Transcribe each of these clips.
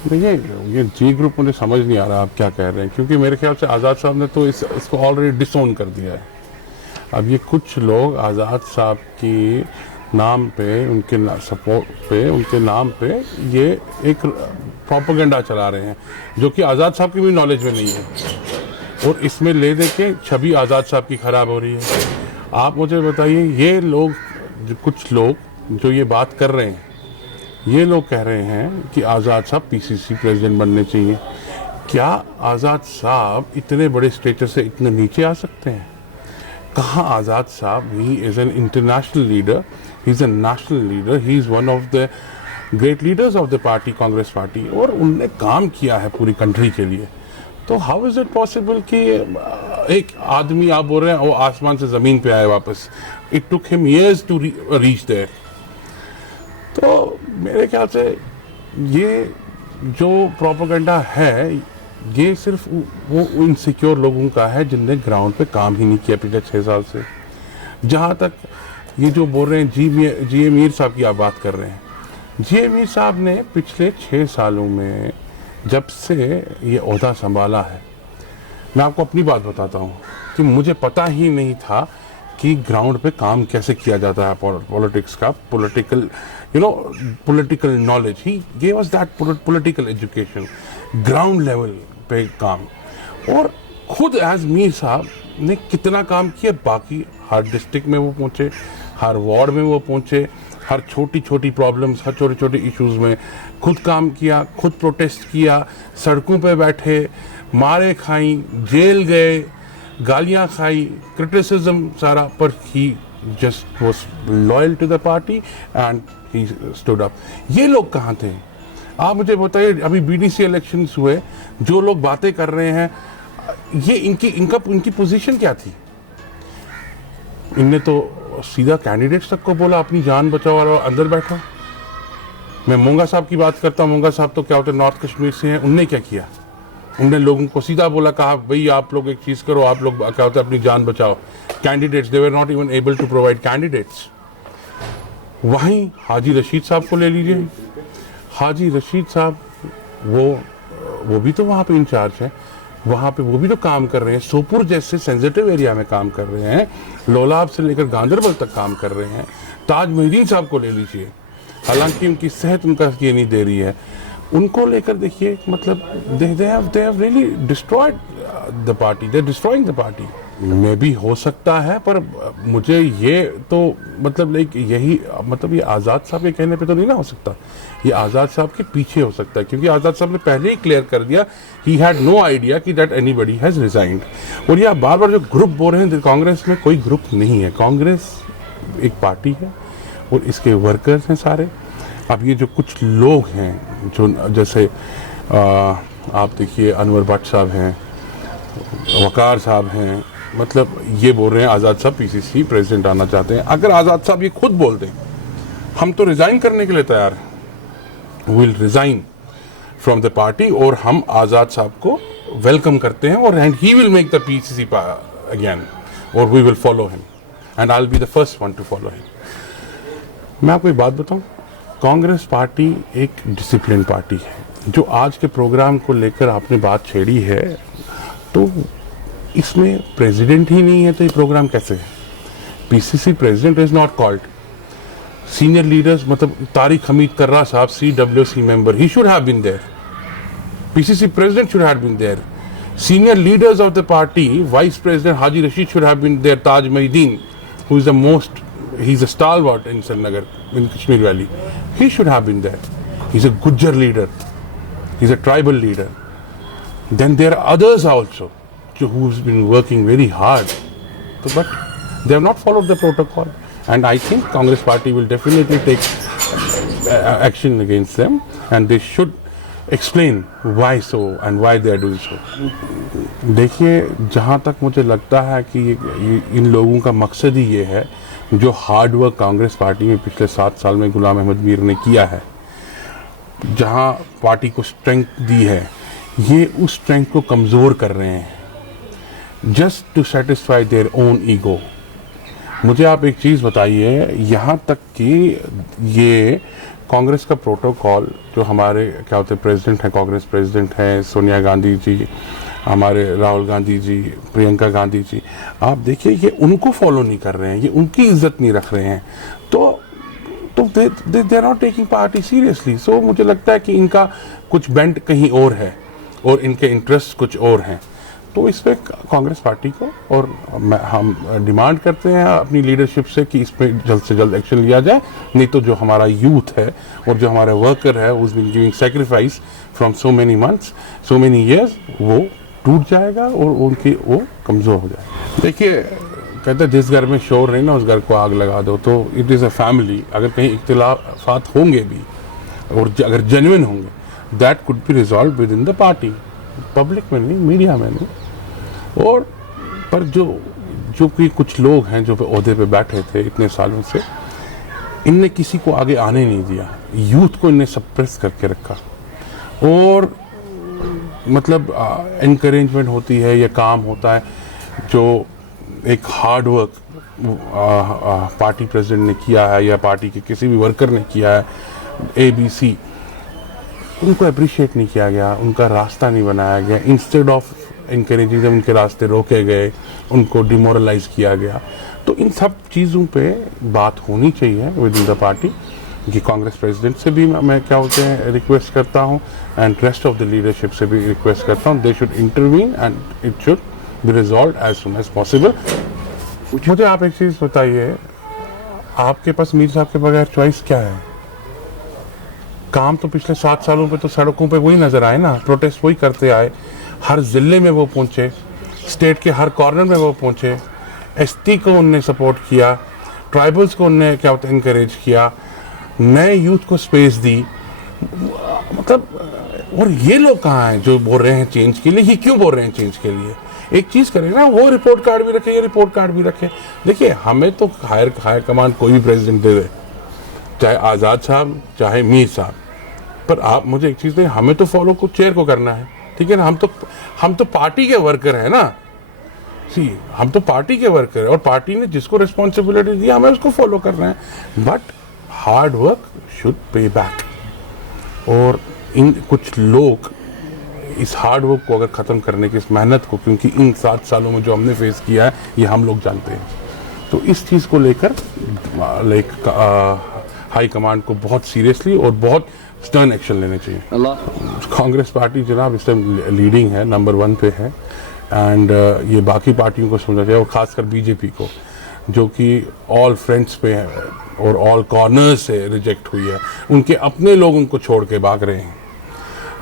देखिए, ये जी ग्रुप मुझे समझ नहीं आ रहा आप क्या कह रहे हैं, क्योंकि मेरे ख्याल से आज़ाद साहब ने तो इसको ऑलरेडी डिसोन कर दिया है। अब ये कुछ लोग आज़ाद साहब की नाम पे, उनके सपोर्ट पे, उनके नाम पे ये एक प्रोपेगेंडा चला रहे हैं जो कि आज़ाद साहब की भी नॉलेज में नहीं है, और इसमें ले दे के छवि आज़ाद साहब की ख़राब हो रही है। आप मुझे बताइए, ये लोग कुछ लोग जो ये बात कर रहे हैं, ये लोग कह रहे हैं कि आज़ाद साहब पीसीसी प्रेसिडेंट बनने चाहिए। क्या आज़ाद साहब इतने बड़े स्टेचर से इतने नीचे आ सकते हैं? कहाँ आज़ाद साहब, he is an international leader, he is a national leader, he is one of the great leaders of the party, Congress party, और उनने काम किया है पूरी कंट्री के लिए। तो हाउ इज़ इट पॉसिबल कि एक आदमी, आप बोल रहे हैं वो आसमान से ज़मीन पे आए वापस? It took him years to reach there. तो मेरे ख्याल से ये जो प्रोपेगेंडा है, ये सिर्फ वो इनसिक्योर लोगों का है जिनने ग्राउंड पे काम ही नहीं किया पिछले 6 साल से। जहाँ तक ये जो बोल रहे हैं जी ए मीर साहब की आप बात कर रहे हैं, जी ए मीर साहब ने पिछले 6 सालों में जब से ये ओहदा संभाला है, मैं आपको अपनी बात बताता हूँ कि मुझे पता ही नहीं था कि ग्राउंड पे काम कैसे किया जाता है, पॉलिटिक्स का, political knowledge. He gave us that political education, ground level पे काम। और खुद एज मीर साहब ने कितना काम किया, बाकी हर डिस्ट्रिक्ट में वो पहुंचे, हर वार्ड में वो पहुंचे, हर छोटी छोटी प्रॉब्लम्स, हर छोटे छोटे इश्यूज में खुद काम किया, खुद प्रोटेस्ट किया, सड़कों पे बैठे, मारे खाई, जेल गए, गालियां खाई, क्रिटिसिज्म सारा, पर he just was loyal to the party and he stood up. ये लोग कहाँ थे? आप मुझे बताइए, अभी बीडीसी इलेक्शंस हुए, जो लोग बातें कर रहे हैं, ये इनकी पोजीशन क्या थी? इनने तो सीधा कैंडिडेट्स तक को बोला अपनी जान बचाओ और अंदर बैठो। मैं मोंगा साहब की बात करता हूँ, मोंगा साहब तो क्या होते हैं, नॉर्थ कश्मीर से हैं। उनने क्या किया? उन्होंने लोगों को सीधा बोला, कहा भाई आप लोग एक चीज़ करो, आप लोग क्या होता है अपनी जान बचाओ। Candidates, they were not even able to provide candidates. वहीं हाजी रशीद साहब को ले लीजिए, हाजी रशीद साहब वो भी तो वहाँ पे इंचार्ज है, वहाँ पे वो भी तो काम कर रहे हैं, सोपुर जैसे सेंसिटिव एरिया में काम कर रहे हैं, लोलाब से लेकर गांधरबल तक काम कर रहे हैं। ताज मोहिदीन साहब को ले लीजिए, हालांकि उनकी सेहत उनका ये नहीं दे रही है, उनको लेकर देखिए, मतलब they have really destroyed the party, they destroying the party. में भी हो सकता है, पर मुझे ये तो मतलब लाइक यही, मतलब ये आज़ाद साहब के कहने पे तो नहीं ना हो सकता, ये आज़ाद साहब के पीछे हो सकता है, क्योंकि आज़ाद साहब ने पहले ही क्लियर कर दिया, ही हैड नो आइडिया कि दैट एनीबडी हैज़ रिजाइंड। और ये बार बार जो ग्रुप बोल रहे हैं, कांग्रेस में कोई ग्रुप नहीं है, कांग्रेस एक पार्टी है और इसके वर्कर्स हैं सारे। अब ये जो कुछ लोग हैं, जो जैसे आप देखिए अनवर भट्ट साहब हैं, वकार साहब हैं, मतलब ये बोल रहे हैं आज़ाद साहब पीसीसी प्रेसिडेंट आना चाहते हैं। अगर आज़ाद साहब ये खुद बोल दें, हम तो रिज़ाइन करने के लिए तैयार हैं, will resign from the party, और हम आज़ाद साहब को वेलकम करते हैं, और and he will make the PCC again, और we will follow him, and I will be the first one to follow him. मैं आपको एक बात बताऊं, कांग्रेस पार्टी एक डिसिप्लिन पार्टी है। जो आज के प्रोग्राम को लेकर आपने बात छेड़ी है, तो इसमें प्रेसिडेंट ही नहीं है, तो ये प्रोग्राम कैसे है? PCC president is not called. Senior leaders, मतलब Tariq Hameed Karra Sahab, CWC member, he should have been there, PCC president should have been there, senior leaders of the party, vice president Haji Rashid should have been there, Taj Mohiuddin, who is the most, he is a stalwart in Srinagar, in Kashmir Valley, he should have been there. He's a Gujjar leader, he's a tribal leader. Then there are others also who's been working very hard, but they have not followed the protocol, and I think Congress party will definitely take action against them, and they should explain why so and why they are doing so. देखिए, जहाँ तक मुझे लगता है कि इन लोगों का मकसद ही ये है, जो हार्ड वर्क कांग्रेस पार्टी में पिछले 7 साल में गुलाम अहमद मीर ने किया है, जहां पार्टी को स्ट्रेंथ दी है, ये उस स्ट्रेंथ को कमज़ोर कर रहे हैं, just to satisfy their own ego. मुझे आप एक चीज़ बताइए, यहाँ तक कि ये कांग्रेस का प्रोटोकॉल जो हमारे क्या होते हैं प्रेसिडेंट हैं, कांग्रेस प्रेसिडेंट हैं सोनिया गांधी जी, हमारे राहुल गांधी जी, प्रियंका गांधी जी, आप देखिए ये उनको फॉलो नहीं कर रहे हैं, ये उनकी इज्जत नहीं रख रहे हैं, तो they are not taking party seriously. So मुझे लगता है कि इनका कुछ बेंट कहीं और है और इनके इंटरेस्ट कुछ और हैं। तो इस पर कांग्रेस पार्टी को और हम डिमांड करते हैं अपनी लीडरशिप से कि इस पर जल्द से जल्द एक्शन लिया जाए, नहीं तो जो हमारा यूथ है और जो हमारा वर्कर है उस been giving sacrifice from so many months, so many years, वो टूट जाएगा और उनकी वो कमज़ोर हो जाएगा। देखिए कहते हैं जिस घर में शोर नहीं ना उस घर को आग लगा दो, तो इट इज़ अ फैमिली। अगर कहीं इख्तिलाफात होंगे भी और अगर जेन्युइन होंगे, that could be resolve with in the party, public में नहीं, मीडिया में नहीं। और पर जो कि कुछ लोग हैं जो ओहदे पे बैठे थे इतने सालों से, इनने किसी को आगे आने नहीं दिया, यूथ को इनने सप्रेस करके रखा। और मतलब एनकरेजमेंट होती है या काम होता है जो एक हार्ड वर्क पार्टी प्रेसिडेंट ने किया है या पार्टी के किसी भी वर्कर ने किया है, ABC, उनको अप्रिशिएट नहीं किया गया, उनका रास्ता नहीं बनाया गया। इंस्टेड ऑफ इंकरेजिंग जब उनके रास्ते रोके गए, उनको डिमोरलाइज किया गया। तो इन सब चीज़ों पे बात होनी चाहिए विद इन द पार्टी। कि कांग्रेस प्रेसिडेंट से भी मैं क्या होते हैं रिक्वेस्ट करता हूँ and rest of the leadership से भी रिक्वेस्ट करता हूँ, they should intervene and it should be resolve as soon as possible. मुझे आप एक चीज़ बताइए, आपके पास मीर साहब के बगैर चॉइस क्या है? काम तो पिछले 7 सालों पे तो सड़कों पे वही नजर आए ना, प्रोटेस्ट वही करते आए, हर जिले में वो पहुंचे, स्टेट के हर कॉर्नर में वो पहुंचे, ST को उनने सपोर्ट किया, ट्राइबल्स को उनने क्या होता है इंकरेज किया, नए यूथ को स्पेस दी। मतलब और ये लोग कहाँ हैं जो बोल रहे हैं चेंज के लिए? ये क्यों बोल रहे हैं चेंज के लिए? एक चीज़ करें ना, वो रिपोर्ट कार्ड भी रखे, ये रिपोर्ट कार्ड भी रखे। देखिए हमें तो हायर कमांड कोई भी प्रेसिडेंट दे दे, चाहे आज़ाद साहब चाहे मीर साहब, पर आप मुझे एक चीज़ दें, हमें तो फॉलो को चेयर को करना है, ठीक है ना? हम तो पार्टी के वर्कर हैं ना, हम तो पार्टी के वर्कर हैं और पार्टी ने जिसको रिस्पॉन्सिबिलिटी दी हमें उसको फॉलो करना है। But hard work should pay back. और इन कुछ लोग इस हार्ड वर्क को अगर ख़त्म करने की इस मेहनत को, क्योंकि इन 7 सालों में जो हमने फेस किया है ये हम लोग जानते हैं, तो इस चीज़ को लेकर हाई कमांड को बहुत सीरियसली और बहुत स्टर्न एक्शन लेने चाहिए। कांग्रेस पार्टी जनाब इस टाइम लीडिंग है, नंबर 1 पे है, एंड ये बाकी पार्टियों को समझना चाहिए और ख़ासकर BJP को, जो कि ऑल फ्रेंड्स पे है और ऑल कॉर्नर्स से रिजेक्ट हुई है, उनके अपने लोग उनको छोड़ के भाग रहे हैं।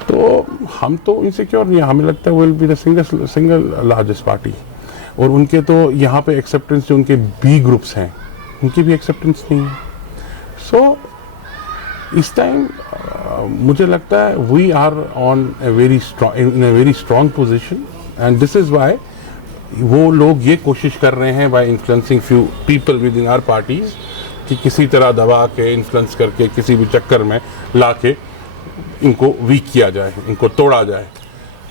तो हम तो इनसिक्योर नहीं है, हमें लगता है will be the single largest party. और उनके तो यहाँ पे एक्सेप्टेंस जो उनके B ग्रुप्स हैं उनकी भी एक्सेप्टेंस नहीं है। सो इस टाइम मुझे लगता है we are on a very strong position and this is why वो लोग ये कोशिश कर रहे हैं by influencing few people within our parties कि किसी तरह दबा के इन्फ्लुएंस करके किसी भी चक्कर में ला के इनको वीक किया जाए, इनको तोड़ा जाए,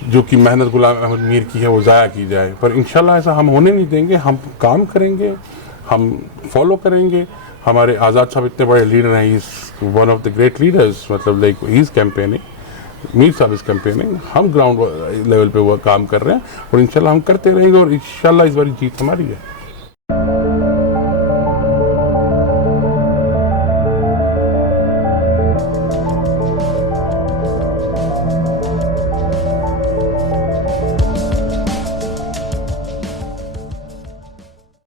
जो कि मेहनत गुलाम अहमद मीर की है वो ज़ाया की जाए। पर इंशाल्लाह ऐसा हम होने नहीं देंगे, हम काम करेंगे, हम फॉलो करेंगे। हमारे आज़ाद साहब इतने बड़े लीडर हैं, he is one of the great leaders, मतलब like he is campaigning, Mir साहब इज़ कैंपेनिंग, हम ग्राउंड लेवल पे वो काम कर रहे हैं और इंशाल्लाह हम करते रहेंगे और इंशाल्लाह इस बार जीत हमारी है।